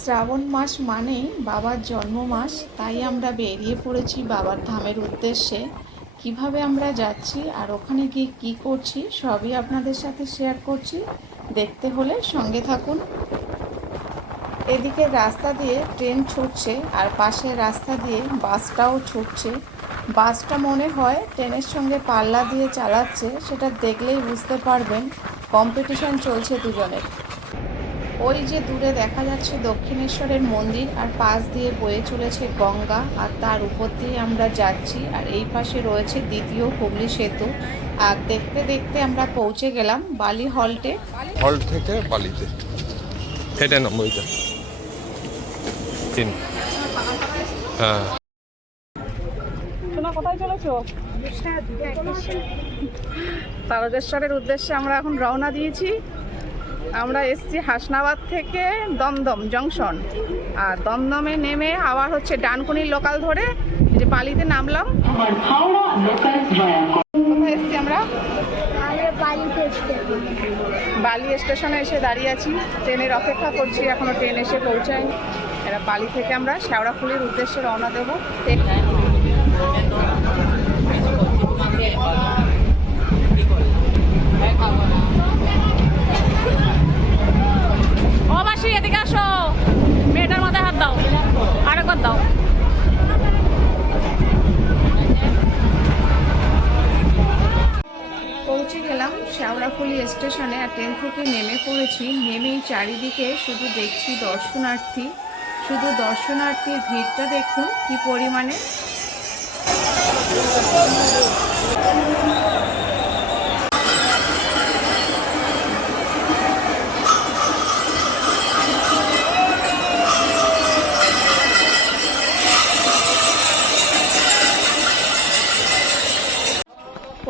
শ্রাবণ মাস মানেই বাবার জন্ম মাস, তাই আমরা বেরিয়ে পড়েছি বাবার ধামের উদ্দেশ্যে। কীভাবে আমরা যাচ্ছি আর ওখানে গিয়ে কী করছি, সবই আপনাদের সাথে শেয়ার করছি। দেখতে হলে সঙ্গে থাকুন। এদিকে রাস্তা দিয়ে ট্রেন ছুটছে আর পাশের রাস্তা দিয়ে বাসটাও ছুটছে। বাসটা মনে হয় ট্রেনের সঙ্গে পাল্লা দিয়ে চালাচ্ছে, সেটা দেখলেই বুঝতে পারবেন। কম্পিটিশন চলছে দুজনের। ওই যে দূরে দেখা যাচ্ছে দক্ষিণেশ্বরের মন্দির আর পাশ দিয়ে বয়ে চলেছে গঙ্গা আর তার উপর দিয়ে আমরা যাচ্ছি আর এই পাশে রয়েছে দ্বিতীয় হুগলি সেতু। আর দেখতে দেখতে আমরা পৌঁছে গেলাম বালি হল্টে। হল থেকে বালিতে। ওইটা তিন। হ্যাঁ। শোনা কোথায় চলেছো? তারকেশ্বরের উদ্দেশ্যে আমরা এখন রওনা দিয়েছি। আমরা এসছি হাসনাবাদ থেকে দমদম জংশন। আর দমদমে নেমে আবার হচ্ছে ডানকুনির লোকাল ধরে যে পালিতে নামলাম। কোথায় এসছি আমরা? বালি স্টেশনে এসে দাঁড়িয়ে আছি। ট্রেনের অপেক্ষা করছি এখনও ট্রেন এসে পৌঁছায়নি। এরা বালি থেকে আমরা শেওড়াফুলির উদ্দেশ্যে রওনা দেবো। শেওড়াফুলি স্টেশনে আর ট্রেন থেকে নেমে পড়েছি। নেমেই চারিদিকে শুধু দেখছি দর্শনার্থী। শুধু দর্শনার্থীর ভিড়টা দেখুন, কি পরিমাণে।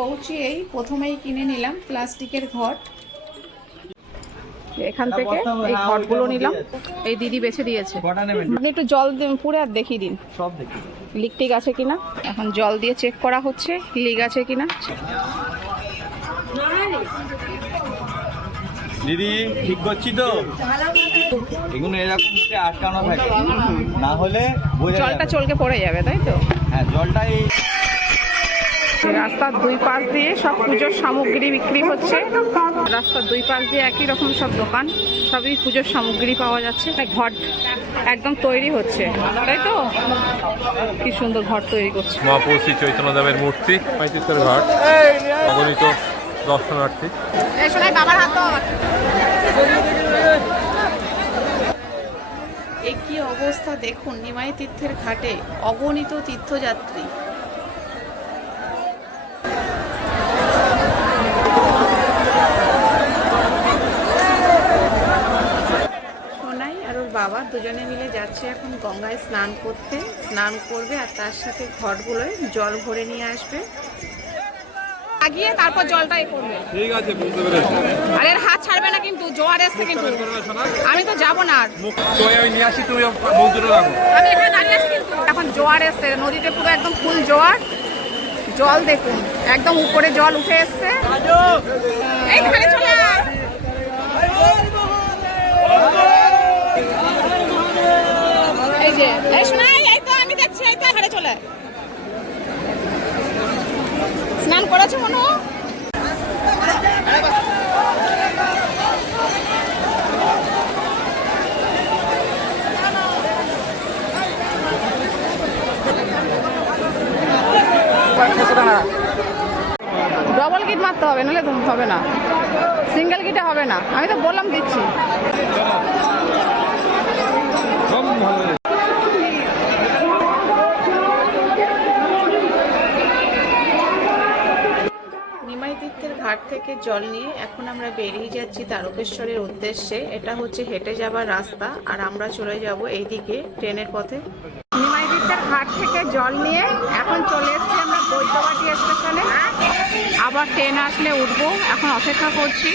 পৌঁছেই প্রথমেই কিনে নিলাম প্লাস্টিকের ঘট। এখান থেকে এই ঘটগুলো নিলাম। এই দিদি বেছে দিয়েছে। আপনি একটু জল পুরে আর দেখিয়ে দিন। সব দেখি লিক টিক আছে কিনা? এখন জল দিয়ে চেক করা হচ্ছে লিক আছে কিনা। দিদি ঠিক করছি তো? এগুলো এরকম মুখে আটকানো থাকে। না হলে জলটা চলকে পড়ে যাবে তাই তো? হ্যাঁ জলটা এই রাস্তার দুই পাশ দিয়ে সব পুজোর সামগ্রী বিক্রি হচ্ছে। রাস্তার দুই পাশ দিয়ে একই রকম সব দোকান সবই পুজোর সামগ্রী পাওয়া যাচ্ছে। ঘট একদম তৈরি হচ্ছে। তাই তো? কি সুন্দর ঘর তৈরি করছে। মহাপুর শ্রী চৈতন্যদেবের মূর্তি পঁয়ত্রিশের ঘাট অগণিত দর্শনার্থী। হাত কি অবস্থা দেখুন নিমাই তীর্থের ঘাটে অগণিত তীর্থযাত্রী। বাবা দুজনে মিলে যাচ্ছে এখন গঙ্গায় স্নান করতে। স্নান করবে আর তার সাথে ঘটগুলোয় জল ভরে নিয়ে আসবে। লাগিয়ে তারপর করবে। ঠিক আছে বুঝতে পেরেছি। আর এর হাত ছাড়বে না কিন্তু জোয়ার এসছে কিন্তু। আমি তো যাব না আর। তোই আমি নিয়ে আসি তুমি রাখো আমি এখানে দাঁড়িয়ে আছি কিন্তু। এখন জোয়ার এসছে নদীতে পুরো একদম ফুল জোয়ার জল দেখুন একদম উপরে জল উঠে এসছে। এই চলে আয়। এই এই তো, আমি দেখছি এই তো চলে স্নান করেছ ডবল গিট মারতে হবে, নাহলে হবে না। সিঙ্গেল গিটে হবে না। আমি তো বললাম দিচ্ছি নিমাই তীর্থের ঘাট থেকে জল নিয়ে এখন আমরা বেরিয়ে যাচ্ছি তারকেশ্বরের উদ্দেশ্যে। এটা হচ্ছে হেঁটে যাবার রাস্তা আর আমরা চলে যাব এইদিকে ট্রেনের পথে। ঘাট থেকে জল নিয়ে এখন চলে এসেছি আমরা বৈদ্যবাটি স্টেশনে। আবার ট্রেন আসলে উঠবো। এখন অপেক্ষা করছি।